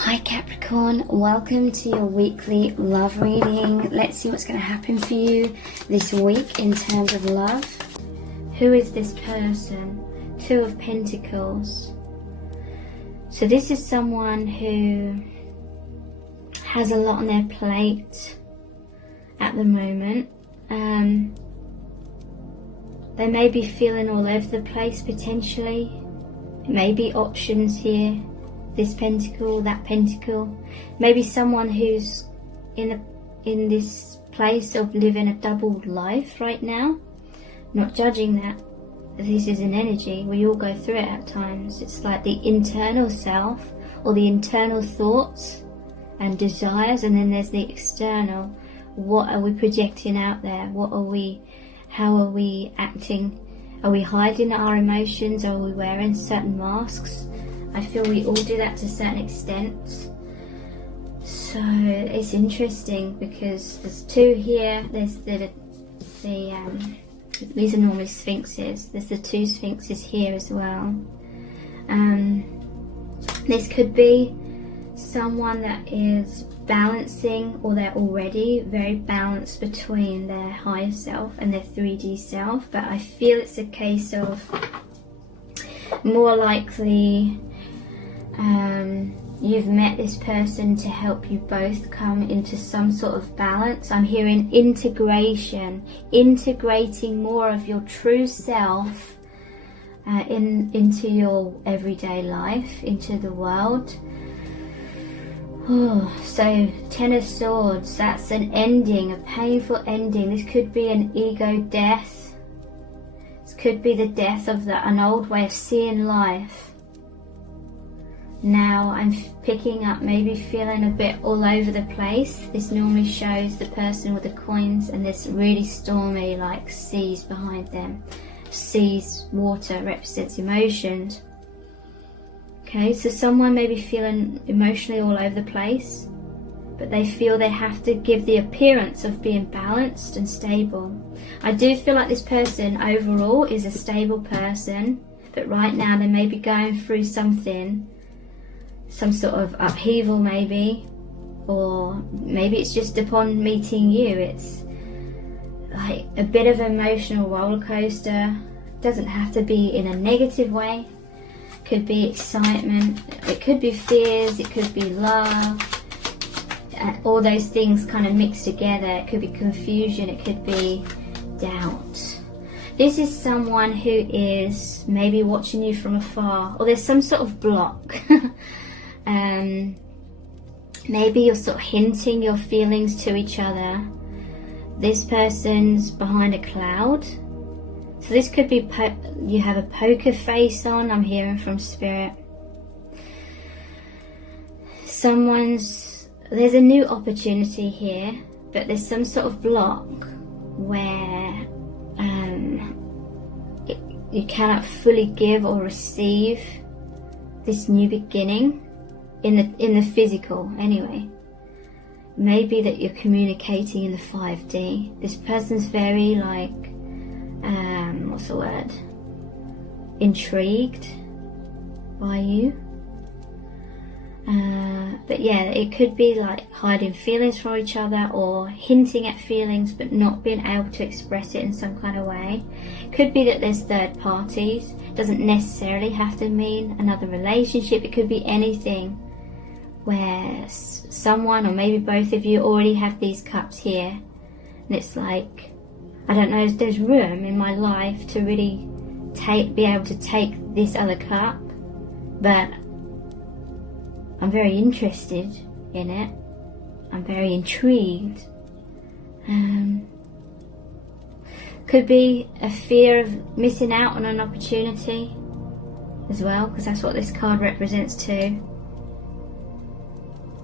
Hi Capricorn, welcome to your weekly love reading. Let's see what's going to happen for you this week in terms of love. Who is this person? Two of Pentacles. So this is someone who has a lot on their plate at the moment. They may be feeling all over the place potentially. It may be options here. This pentacle, that pentacle. Maybe someone who's in this place of living a double life right now. Not judging that. This is an energy. We all go through it at times. It's like the internal self or the internal thoughts and desires, and then there's the external. What are we projecting out there? How are we acting? Are we hiding our emotions? Are we wearing certain masks? I feel we all do that to a certain extent. So it's interesting because there's two here. There's these are normally sphinxes. There's the two sphinxes here as well. This could be someone that is balancing, or they're already very balanced between their higher self and their 3D self. But I feel it's a case of more likely you've met this person to help you both come into some sort of balance. I'm hearing integration, integrating more of your true self into your everyday life, into the world. Oh, so Ten of Swords, that's an ending, a painful ending. This could be an ego death. This could be the death of an old way of seeing life. Now I'm picking up, maybe feeling a bit all over the place. This normally shows the person with the coins and this really stormy like seas behind them. Seas, water represents emotions. Okay, so someone may be feeling emotionally all over the place, but they feel they have to give the appearance of being balanced and stable. I do feel like this person overall is a stable person, but right now they may be going through something, some sort of upheaval maybe, or maybe it's just upon meeting you. It's like a bit of an emotional roller coaster. Doesn't have to be in a negative way. Could be excitement, it could be fears, it could be love, all those things kind of mixed together. It could be confusion, it could be doubt. This is someone who is maybe watching you from afar, or there's some sort of block. Maybe you're sort of hinting your feelings to each other. This person's behind a cloud. So this could be, you have a poker face on, I'm hearing from Spirit. There's a new opportunity here, but there's some sort of block where you cannot fully give or receive this new beginning in the physical anyway. Maybe that you're communicating in the 5D. This person's very like, what's the word? Intrigued by you. But yeah, it could be like hiding feelings from each other, or hinting at feelings but not being able to express it in some kind of way. It could be that there's third parties. It doesn't necessarily have to mean another relationship. It could be anything where someone, or maybe both of you, already have these cups here, and it's like, I don't know, there's room in my life to really be able to take this other cup, but I'm very interested in it. I'm very intrigued. Could be a fear of missing out on an opportunity as well, because that's what this card represents too.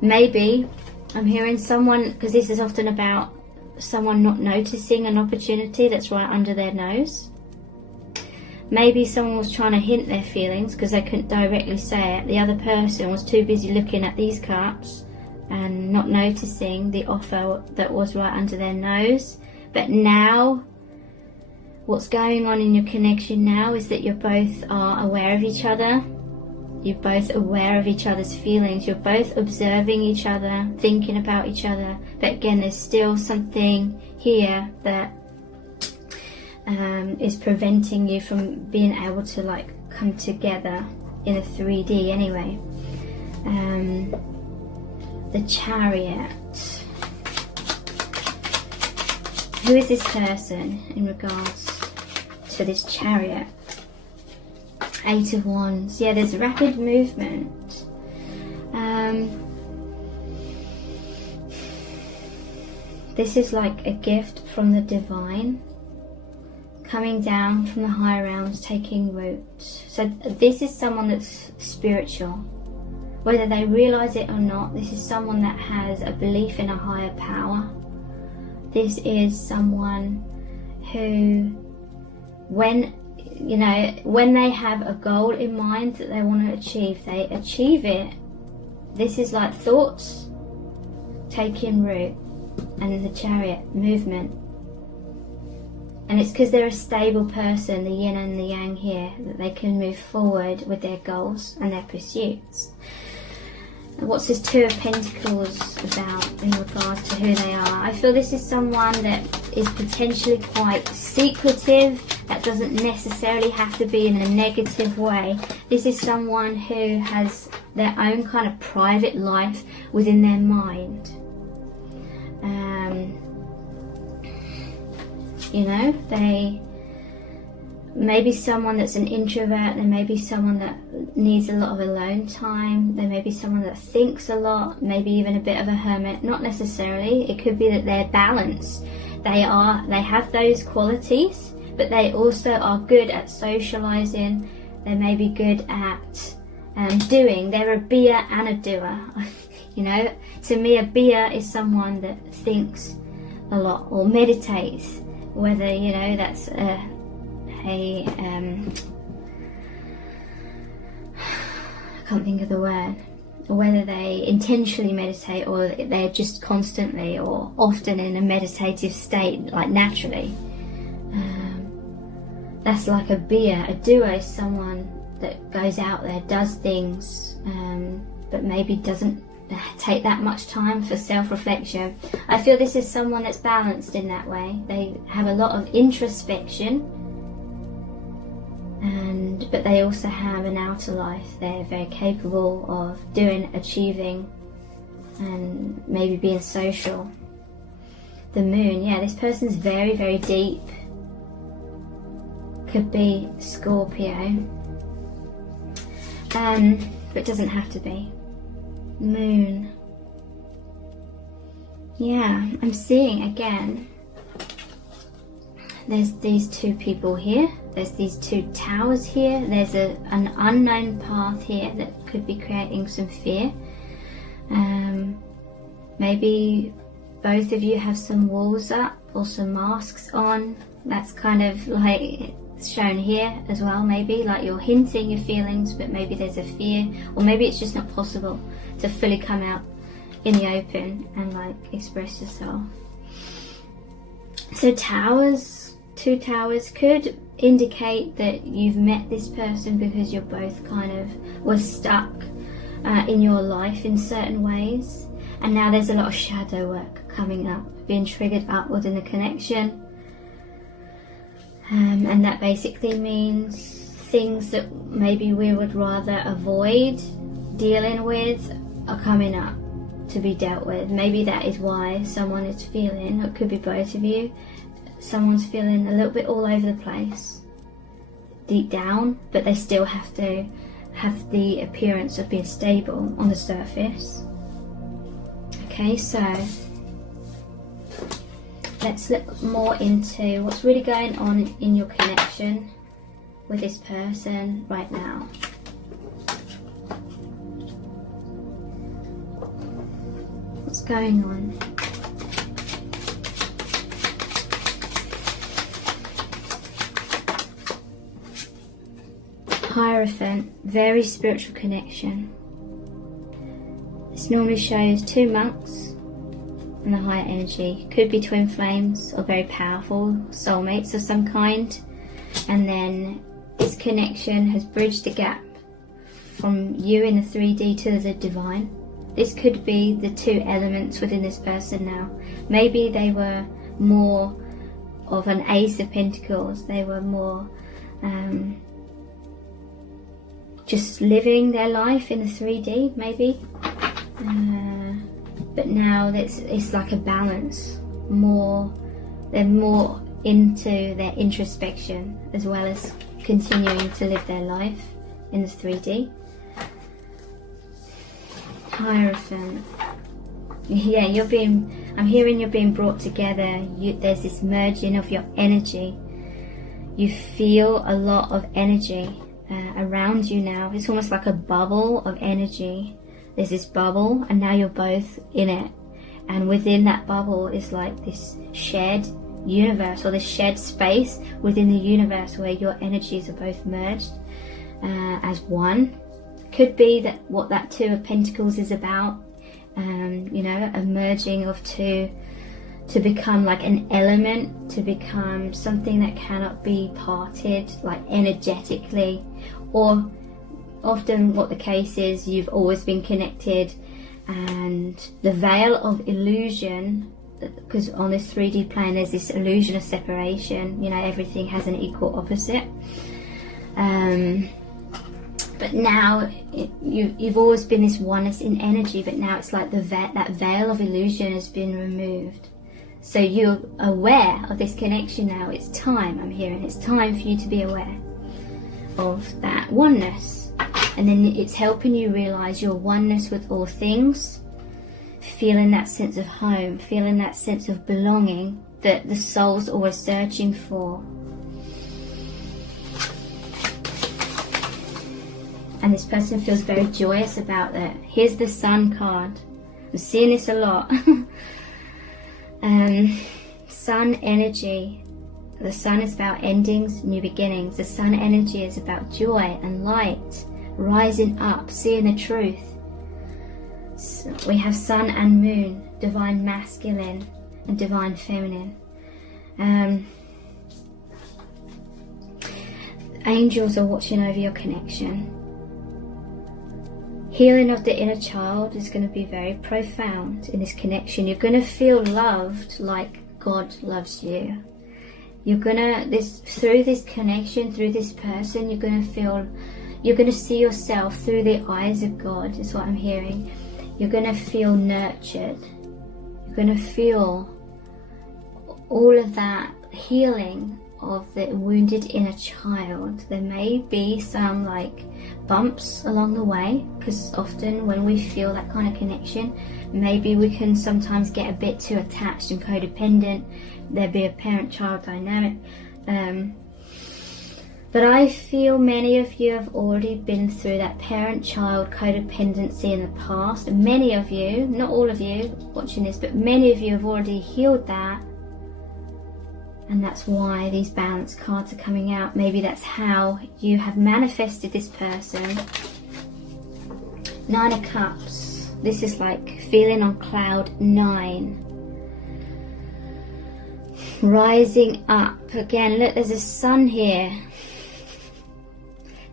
Maybe I'm hearing someone, because this is often about someone not noticing an opportunity that's right under their nose. Maybe someone was trying to hint their feelings because they couldn't directly say it. The other person was too busy looking at these cups and not noticing the offer that was right under their nose. But now, what's going on in your connection now is that you both are aware of each other. You're both aware of each other's feelings. You're both observing each other, thinking about each other. But again, there's still something here that is preventing you from being able to like come together in a 3D anyway. The Chariot. Who is this person in regards to this Chariot? 8 of Wands. Yeah, there's rapid movement. This is like a gift from the divine coming down from the higher realms, taking root. So this is someone that's spiritual. Whether they realize it or not, this is someone that has a belief in a higher power. This is someone who, when they have a goal in mind that they want to achieve, they achieve it. This is like thoughts taking root, and the Chariot movement. And it's because they're a stable person, the yin and the yang here, that they can move forward with their goals and their pursuits. And what's this Two of Pentacles about in regards to who they are? I feel this is someone that is potentially quite secretive. That doesn't necessarily have to be in a negative way. This is someone who has their own kind of private life within their mind. They may be someone that's an introvert. They may be someone that needs a lot of alone time. They may be someone that thinks a lot, maybe even a bit of a hermit. Not necessarily. It could be that they're balanced. They have those qualities, but they also are good at socializing. They may be good at doing. They're a beer and a doer. To me, a beer is someone that thinks a lot or meditates. Whether that's I can't think of the word. Whether they intentionally meditate or they're just constantly or often in a meditative state, like naturally. That's like a beer. A doer is someone that goes out there, does things, but maybe doesn't take that much time for self-reflection. I feel this is someone that's balanced in that way. They have a lot of introspection, but they also have an outer life. They're very capable of doing, achieving, and maybe being social. The Moon, yeah, this person's very, very deep. Could be Scorpio, but doesn't have to be. Moon. Yeah, I'm seeing again, there's these two people here, there's these two towers here, there's an unknown path here that could be creating some fear. Maybe both of you have some walls up or some masks on. That's kind of like shown here as well. Maybe like you're hinting your feelings, but maybe there's a fear, or maybe it's just not possible to fully come out in the open and like express yourself. So towers, two towers could indicate that you've met this person because you're both kind of were stuck in your life in certain ways, and now there's a lot of shadow work coming up, being triggered upward in the connection. And that basically means things that maybe we would rather avoid dealing with are coming up to be dealt with. Maybe that is why someone is feeling, it could be both of you, someone's feeling a little bit all over the place deep down, but they still have to have the appearance of being stable on the surface. Okay, so let's look more into what's really going on in your connection with this person right now. What's going on? Hierophant, very spiritual connection. This normally shows two monks and a higher energy. Could be twin flames or very powerful soulmates of some kind. And then this connection has bridged the gap from you in the 3D to the divine. This could be the two elements within this person now. Maybe they were more of an Ace of Pentacles. They were more just living their life in the 3D, maybe. But now it's like a balance. They're more into their introspection as well as continuing to live their life in the 3D. Hierophant. Yeah, I'm hearing you're being brought together. There's this merging of your energy. You feel a lot of energy around you now. It's almost like a bubble of energy. There's this bubble and now you're both in it. And within that bubble is like this shared universe, or this shared space within the universe where your energies are both merged as one. Could be that what that Two of Pentacles is about, you know, a merging of two to become like an element, to become something that cannot be parted, like energetically. Or often what the case is, you've always been connected, and the veil of illusion, because on this 3D plane there's this illusion of separation, you know, everything has an equal opposite. But now you've always been this oneness in energy, but now it's like that veil of illusion has been removed. So you're aware of this connection now. It's time, I'm hearing, it's time for you to be aware of that oneness. And then it's helping you realize your oneness with all things, feeling that sense of home, feeling that sense of belonging that the soul's always searching for. And this person feels very joyous about that. Here's the Sun card. I'm seeing this a lot. Sun energy. The Sun is about endings, new beginnings. The Sun energy is about joy and light, rising up, seeing the truth. So we have Sun and Moon, divine masculine and divine feminine. Angels are watching over your connection. Healing of the inner child is going to be very profound in this connection. You're going to feel loved like God loves you. You're going to, through this connection, through this person, you're going to see yourself through the eyes of God, is what I'm hearing. You're going to feel nurtured. You're going to feel all of that healing of the wounded inner child. There may be some like bumps along the way, because often when we feel that kind of connection, maybe we can sometimes get a bit too attached and codependent. There'd be a parent-child dynamic. But I feel many of you have already been through that parent-child codependency in the past. And many of you, not all of you watching this, but many of you have already healed that. And that's why these balance cards are coming out. Maybe that's how you have manifested this person. Nine of Cups. This is like feeling on cloud 9. Rising up. Again, look, there's a sun here.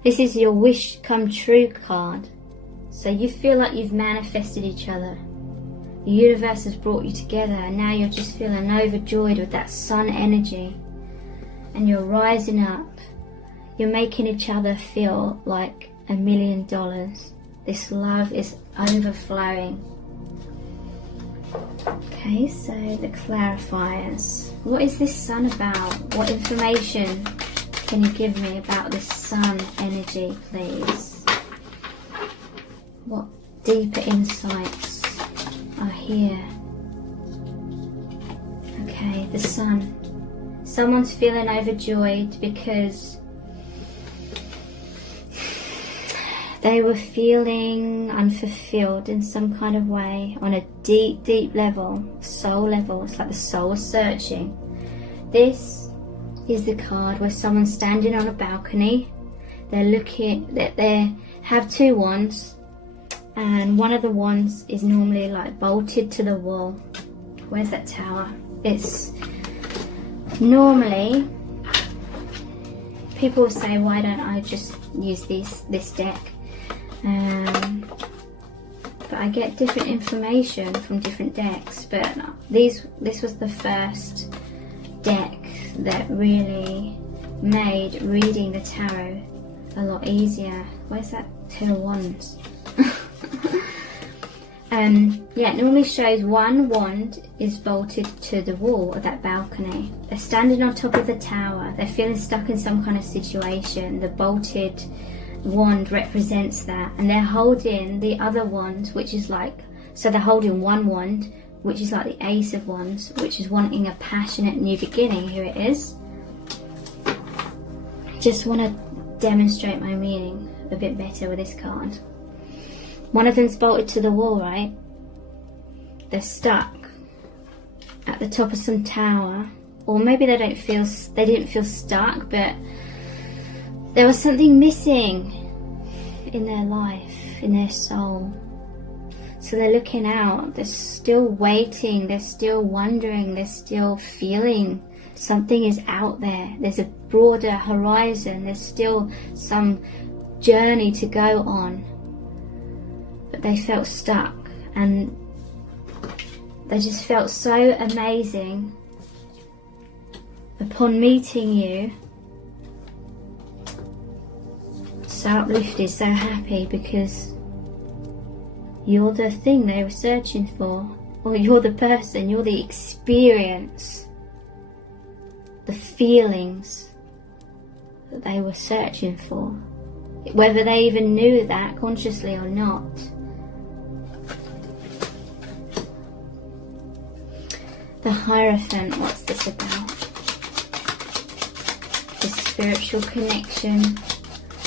This is your wish come true card. So you feel like you've manifested each other. The universe has brought you together, and now you're just feeling overjoyed with that sun energy. And you're rising up. You're making each other feel like $1 million. This love is overflowing. Okay, so the clarifiers. What is this sun about? What information can you give me about this sun energy, please? What deeper insights are here? Okay, the sun. Someone's feeling overjoyed because they were feeling unfulfilled in some kind of way on a deep, deep level, soul level. It's like the soul is searching. This is the card where someone's standing on a balcony. They're looking, they have two wands, and one of the wands is normally like bolted to the wall. Where's that tower? It's normally, people say, why don't I just use this deck? But I get different information from different decks, but this was the first deck that really made reading the tarot a lot easier. Where's that Ten of Wands? Yeah, it normally shows one wand is bolted to the wall of that balcony. They're standing on top of the tower. They're feeling stuck in some kind of situation. The bolted wand represents that, and they're holding the other wand, which is like, so they're holding one wand, which is like the Ace of Wands, which is wanting a passionate new beginning. Here it is. Just want to demonstrate my meaning a bit better with this card. One of them's bolted to the wall, right? They're stuck at the top of some tower, or maybe they didn't feel stuck, but there was something missing in their life, in their soul. So they're looking out, they're still waiting, they're still wondering, they're still feeling something is out there. There's a broader horizon, there's still some journey to go on. But they felt stuck, and they just felt so amazing upon meeting you. So uplifted, so happy, because you're the thing they were searching for, or you're the person, you're the experience, the feelings that they were searching for, whether they even knew that consciously or not. The Hierophant, what's this about? The spiritual connection,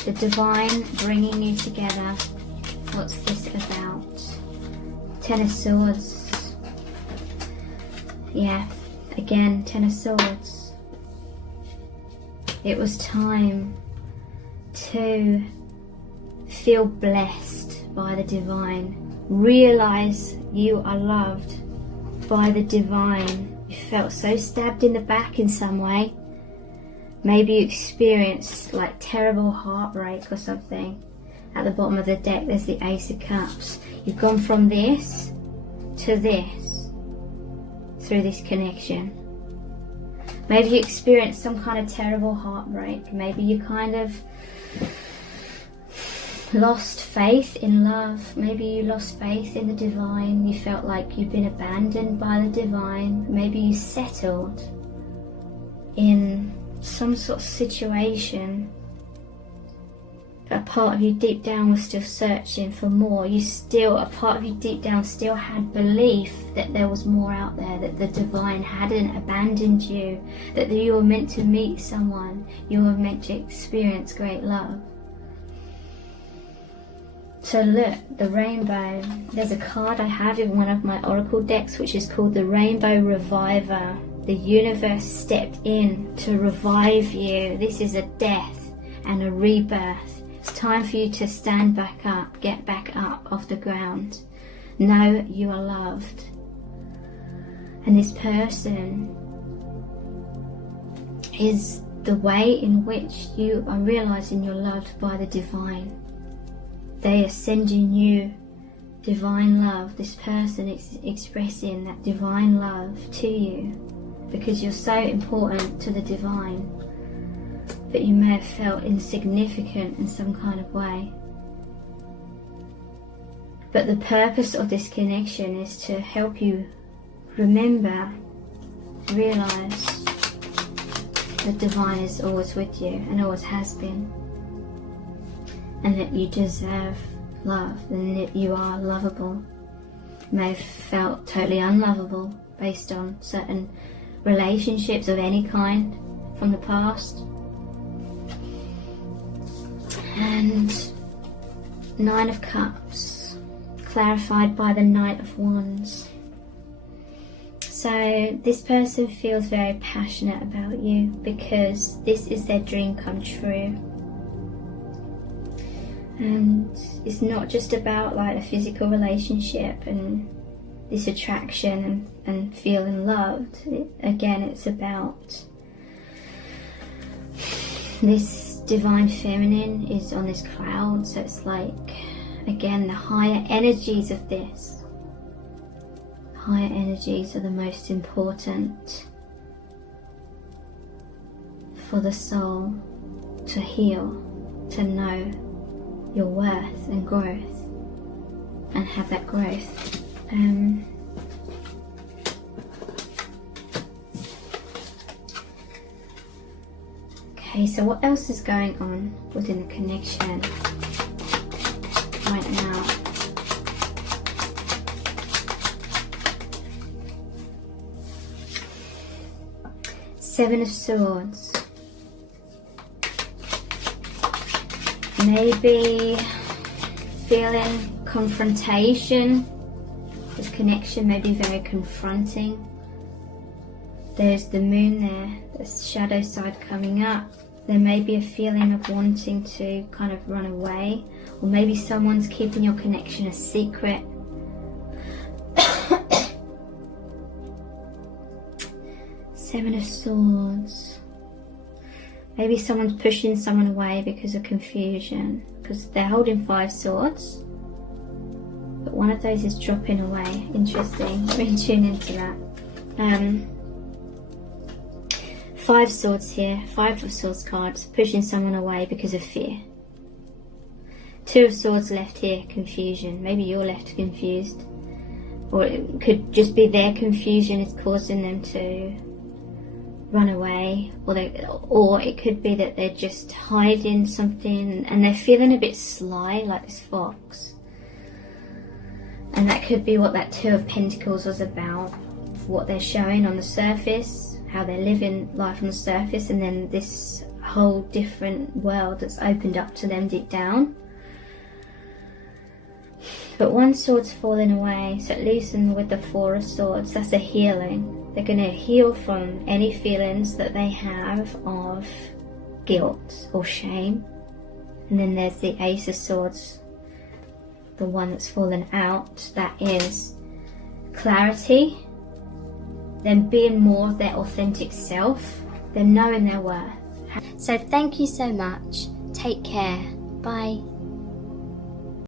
the divine bringing you together. What's this about? Ten of Swords. Yeah, again, Ten of Swords. It was time to feel blessed by the divine. Realize you are loved by the divine. You felt so stabbed in the back in some way. Maybe you experienced like terrible heartbreak or something. At the bottom of the deck there's the Ace of Cups. You've gone from this to this through this connection. Maybe you experienced some kind of terrible heartbreak. Maybe you kind of lost faith in love. Maybe you lost faith in the divine. You felt like you'd been abandoned by the divine. Maybe you settled in some sort of situation, but a part of you deep down was still searching for more. A part of you deep down still had belief that there was more out there, that the divine hadn't abandoned you, that you were meant to meet someone, you were meant to experience great love. So look, the rainbow. There's a card I have in one of my oracle decks which is called the Rainbow Reviver. The universe stepped in to revive you. This is a death and a rebirth. It's time for you to stand back up, get back up off the ground. Know you are loved. And this person is the way in which you are realizing you're loved by the divine. They are sending you divine love. This person is expressing that divine love to you because you're so important to the divine, but you may have felt insignificant in some kind of way. But the purpose of this connection is to help you remember, realize the divine is always with you and always has been, and that you deserve love and that you are lovable. You may have felt totally unlovable based on certain relationships of any kind from the past. And Nine of Cups, clarified by the Knight of Wands. So this person feels very passionate about you because this is their dream come true. And it's not just about like a physical relationship and this attraction and feeling loved. Again, it's about this divine feminine is on this cloud, so it's like again, the higher energies of this. Higher energies are the most important for the soul to heal, to know your worth and growth, and have that growth. Okay, so what else is going on within the connection right now? Seven of Swords. Maybe feeling confrontation. This connection may be very confronting. There's the moon there, the shadow side coming up. There may be a feeling of wanting to kind of run away, or maybe someone's keeping your connection a secret. Seven of Swords. Maybe someone's pushing someone away because of confusion, because they're holding 5 swords, but one of those is dropping away. Interesting. Let me tune into that. 5 swords here, 5 of Swords cards, pushing someone away because of fear. 2 of Swords left here, confusion. Maybe you're left confused, or it could just be their confusion is causing them to run away, or it could be that they're just hiding something and they're feeling a bit sly, like this fox. And that could be what that 2 of Pentacles was about, what they're showing on the surface, how they're living life on the surface, and then this whole different world that's opened up to them deep down. But 1 sword's falling away, so it leaves them with the 4 of Swords. That's a healing. They're going to heal from any feelings that they have of guilt or shame. And then there's the Ace of Swords, the one that's fallen out. That is clarity, them being more of their authentic self, them knowing their worth. So thank you so much. Take care. Bye.